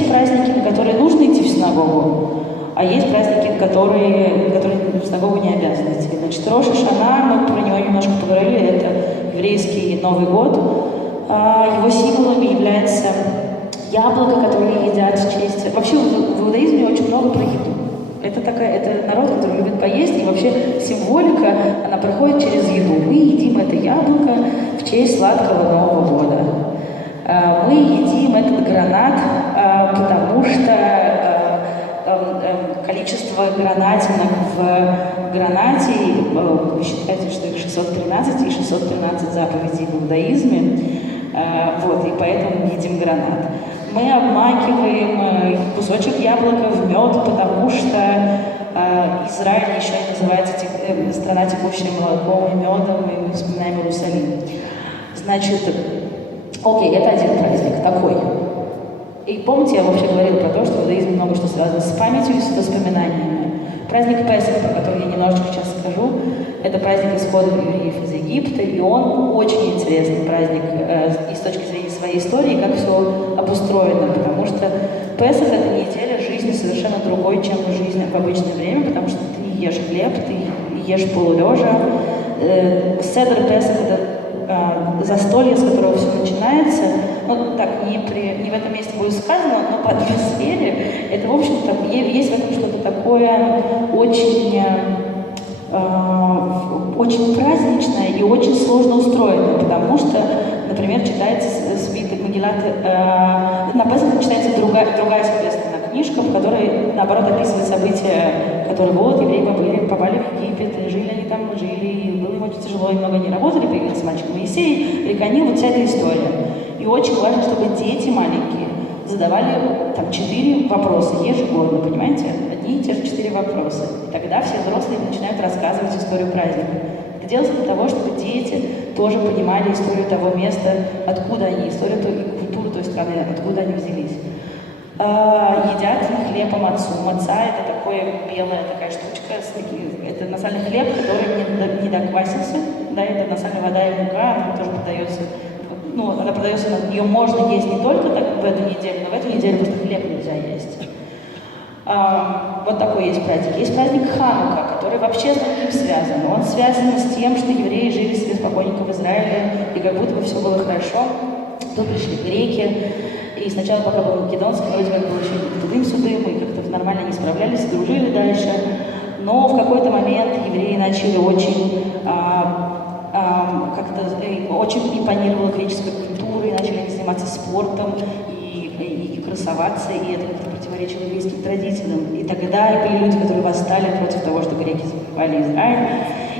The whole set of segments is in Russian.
есть праздники, на которые нужно идти в синагогу, а есть праздники, которые в синагогу не обязаны идти. Значит, Рош ха-Шана, мы про него немножко поговорили, это еврейский Новый год. Его символом является яблоко, которое едят в честь... Вообще в иудаизме очень много про еду. Это народ, который любит поесть, и вообще символика, она проходит через еду. Мы едим это яблоко в честь сладкого Нового года. Мы едим этот гранат, потому что количество гранатинок в гранате, вы считаете, что их 613 и 613 заповедей в иудаизме, и поэтому мы едим гранат. Мы обмакиваем кусочек яблока в мед, потому что Израиль еще и называется страна, текущая молоком и медом, и мы вспоминаем Иерусалим. Значит, окей, это один праздник, такой. И помните, я вообще говорила про то, что в иудаизме много что связано с памятью и с воспоминаниями. Праздник Песах, про который я немножечко сейчас скажу, это праздник исхода евреев из Египта, и он очень интересный праздник и с точки зрения своей истории, как все обустроено, потому что Песах — это неделя жизни совершенно другой, чем жизнь в обычное время, потому что ты не ешь хлеб, ты ешь полулежа. Седер Песах — это застолье, с которого все начинается. Не в этом месте будет сказано, но по атмосфере это, в общем-то, есть в этом что-то такое очень праздничное и очень сложно устроенное, потому что, например, читается свиток Магилат, на Песах читается другая, соответственно, книжка, в которой, наоборот, описывает события, которые будут, евреи попали в Египет, и жили они там, и было им очень тяжело, и много не работали, появился мальчик Моисей, Реконил, вот вся эта история. И очень важно, чтобы дети маленькие задавали там 4 вопроса ежегодно, понимаете? Одни и те же 4 вопроса. И тогда все взрослые начинают рассказывать историю праздника. Это делается для того, чтобы дети тоже понимали историю того места, откуда они, историю и культуру той страны, откуда они взялись. Едят хлебом отцу. Маца — это белая такая штучка, это насальный хлеб, который не доквасился, да, это насальная вода и мука, она тоже подается. Она продается, ее можно есть не только так в эту неделю, но в эту неделю просто хлеб нельзя есть. Вот такой есть праздник. Есть праздник Ханука, который вообще с другим связан. Он связан с тем, что евреи жили себе спокойненько в Израиле, и как будто бы все было хорошо. Тут пришли греки, и сначала, пока был македонский, вроде как было еще тудым-сюдым, и как-то нормально не справлялись, дружили дальше. Но в какой-то момент евреи начали очень импонировала греческая культура, и начали они заниматься спортом и красоваться, и это как-то противоречило еврейским традициям. И тогда были люди, которые восстали против того, что греки завоевали Израиль,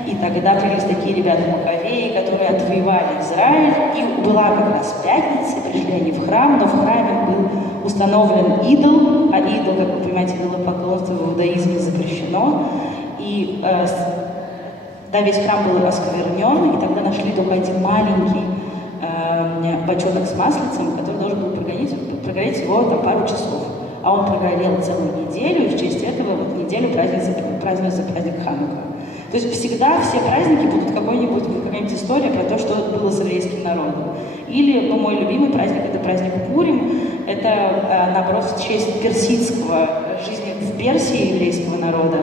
и тогда появились такие ребята Маковеи, которые отвоевали Израиль, и была как раз пятница, пришли они в храм, но в храме был установлен идол, а идол, как вы понимаете, идолопоклонство в иудаизме запрещено, и весь храм был осквернен, и тогда нашли только один маленький бочонок с маслицем, который должен был прогореть всего пару часов. А он прогорел целую неделю, и в честь этого неделю празднуется праздник Ханука. То есть всегда все праздники будут какая-нибудь история про то, что было с еврейским народом. Или, мой любимый праздник — это праздник Пурим. Это, наоборот, в честь персидского жизни в Персии еврейского народа.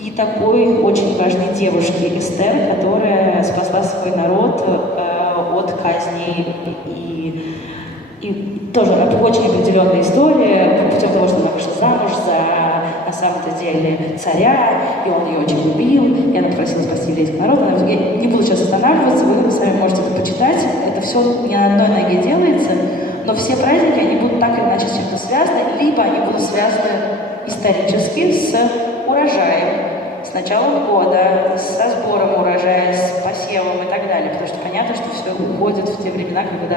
И такой очень важной девушки Эстер, которая спасла свой народ от казни. И тоже очень определенная история, путем того, что она вышла замуж за, на самом-то деле, царя, и он ее очень любил, и она просила спасти еврейский народ. Я не буду сейчас останавливаться, вы сами можете это почитать. Это все не на одной ноге делается, но все праздники, они будут так или иначе с чем-то связаны, либо они будут связаны исторически с урожаем, с началом года, со сбором урожая, с посевом и так далее. Потому что понятно, что все уходит в те времена, когда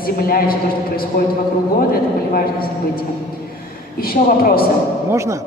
земля и все то, что происходит вокруг года, это были важные события. Еще вопросы? Можно?